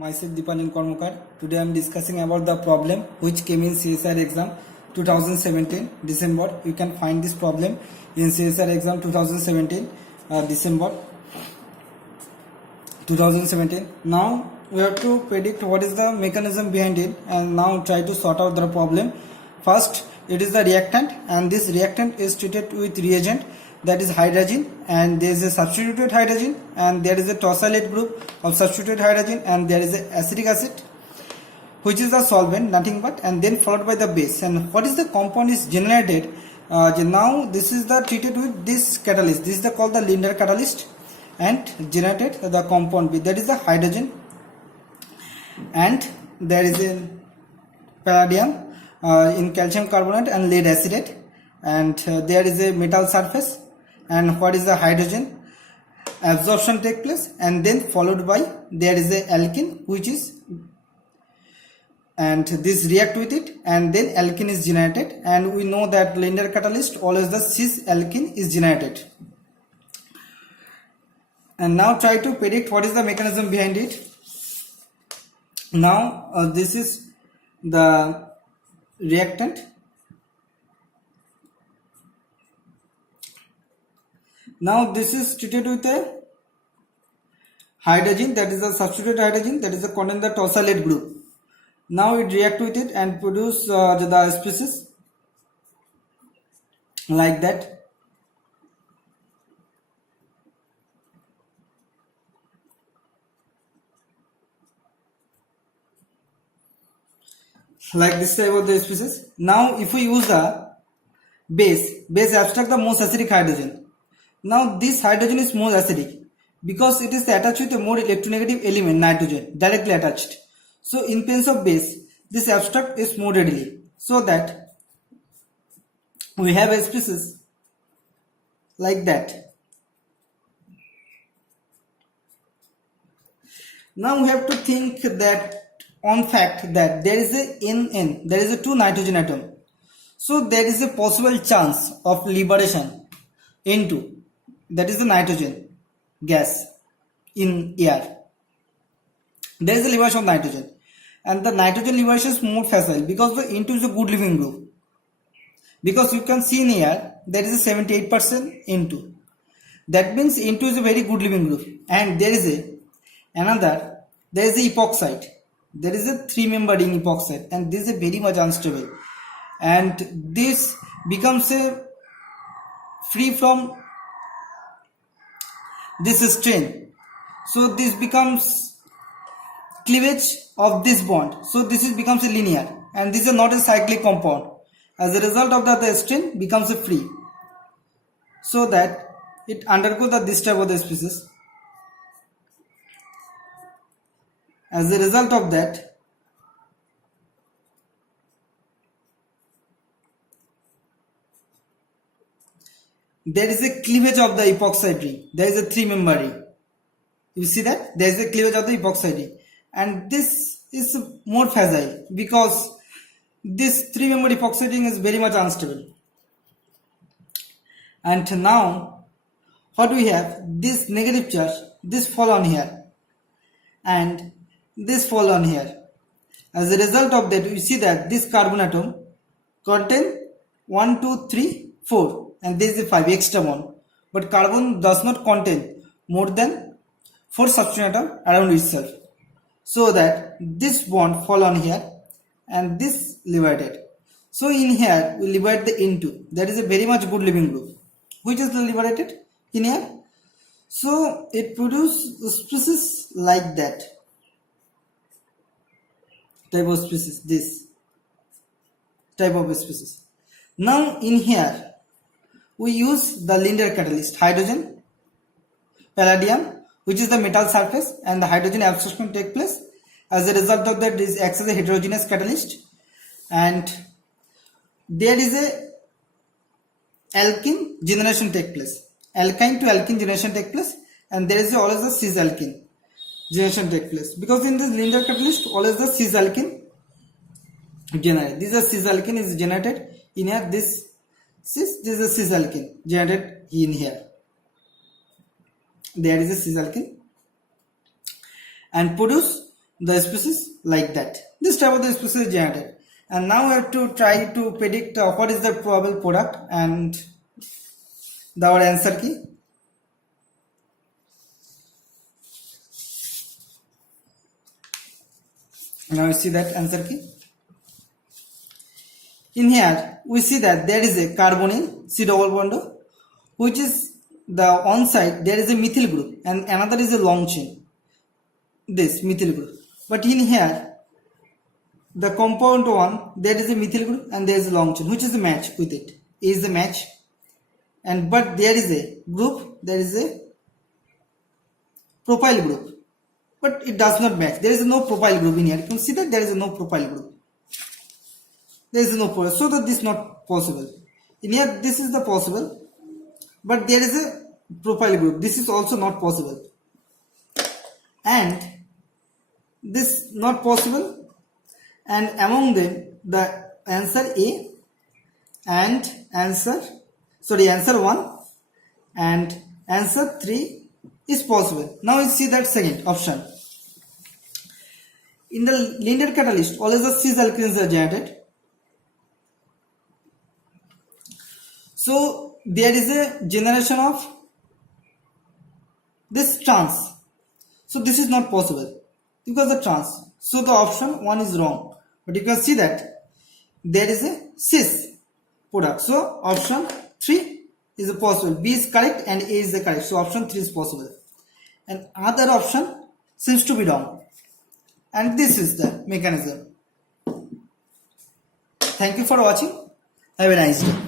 Myself Deepanjan Karmakar. Today I am discussing about the problem which came in CSR exam 2017 December. You can find this problem in CSR exam 2017 December 2017. Now we have to predict what is the mechanism behind it and now try to sort out the problem. First, it is the reactant, and this reactant is treated with reagent, that is hydrogen, and there is a substituted hydrogen, and there is a tosylate group of substituted hydrogen, and there is a acetic acid which is the solvent, nothing but, and then followed by the base. And what is the compound is generated? Now this is the treated with this catalyst. This is the called the Linder catalyst, and generated the compound B, that is the hydrogen, and there is a palladium in calcium carbonate and lead acetate, and there is a metal surface. And what is the hydrogen? Absorption take place, and then followed by there is a alkene which is, and this react with it, and then alkene is generated, and we know that Linder catalyst always the cis alkene is generated. And now try to predict what is the mechanism behind it. Now this is the reactant. Now this is treated with a hydrogen, that is a substituted hydrogen, that is a contain the tosylate group. Now it react with it and produce the species like that. Like this type of the species. Now if we use the base abstract the most acidic hydrogen. Now this hydrogen is more acidic because it is attached with a more electronegative element, nitrogen, directly attached. So in presence of base, this abstract is more readily, so that we have a species like that. Now we have to think that on fact that there is a NN, there is a 2 nitrogen atom. So there is a possible chance of liberation into, that is the nitrogen gas in air. There is a liberation of nitrogen, and the nitrogen liberation is more facile because the N2 is a good living group. Because you can see in air there is a 78% N2. That means N2 is a very good living group, and there is there is a epoxide. There is a 3-membered ring epoxide, and this is very much unstable, and this becomes a free from this strain. So this becomes cleavage of this bond. So this is becomes a linear, and this is not a cyclic compound. As a result of that, the strain becomes a free, so that it undergoes this type of the species. As a result of that, there is a cleavage of the epoxide ring. There is a 3-member ring. You see that? There is a cleavage of the epoxide ring. And this is more fragile because this 3-member epoxide ring is very much unstable. And now, what we have? This negative charge, this fall on here, and this fall on here. As a result of that, you see that this carbon atom contain 1, 2, 3, 4, and there is a 5 extra bond. But carbon does not contain more than 4 substituent atom around itself. So that this bond fall on here, and this liberated. So in here we liberate the N2. That is a very much good living group, which is liberated in here. So it produces species like that. Type of species, this type of species. Now in here we use the Linder catalyst, hydrogen, palladium, which is the metal surface, and the hydrogen absorption take place. As a result of that, this acts as a heterogeneous catalyst, and there is a alkene generation take place. Alkyne to alkene generation take place, and there is always the cis alkene generation take place, because in this Linder catalyst always the cis alkene generated. This is cis alkene is generated in here. This is a cis alkene generated in here. There is a cis alkene and produce the species like that. This type of the species is generated. And now we have to try to predict what is the probable product and our answer key. Now you see that answer key. In here we see that there is a carbonyl C double bond, which is the one side there is a methyl group and another is a long chain, this methyl group. But in here the compound one there is a methyl group and there is a long chain, which is a match with it, is the match. And but there is a group, there is a propyl group, but it does not match. There is no propyl group in here. You can see that there is no propyl group. There is no propyl, so that this is not possible. In here this is the possible, but there is a propyl group. This is also not possible, and this not possible. And among them the answer A and answer 1 and answer 3 is possible. Now you see that second option. In the linear catalyst, always the cis alkenes are generated. So there is a generation of this trans. So this is not possible because the trans. So the option 1 is wrong. But you can see that there is a cis product. So option 3 is possible. B is correct and A is the correct. So option 3 is possible. And other option seems to be wrong. And this is the mechanism. Thank you for watching. Have a nice day.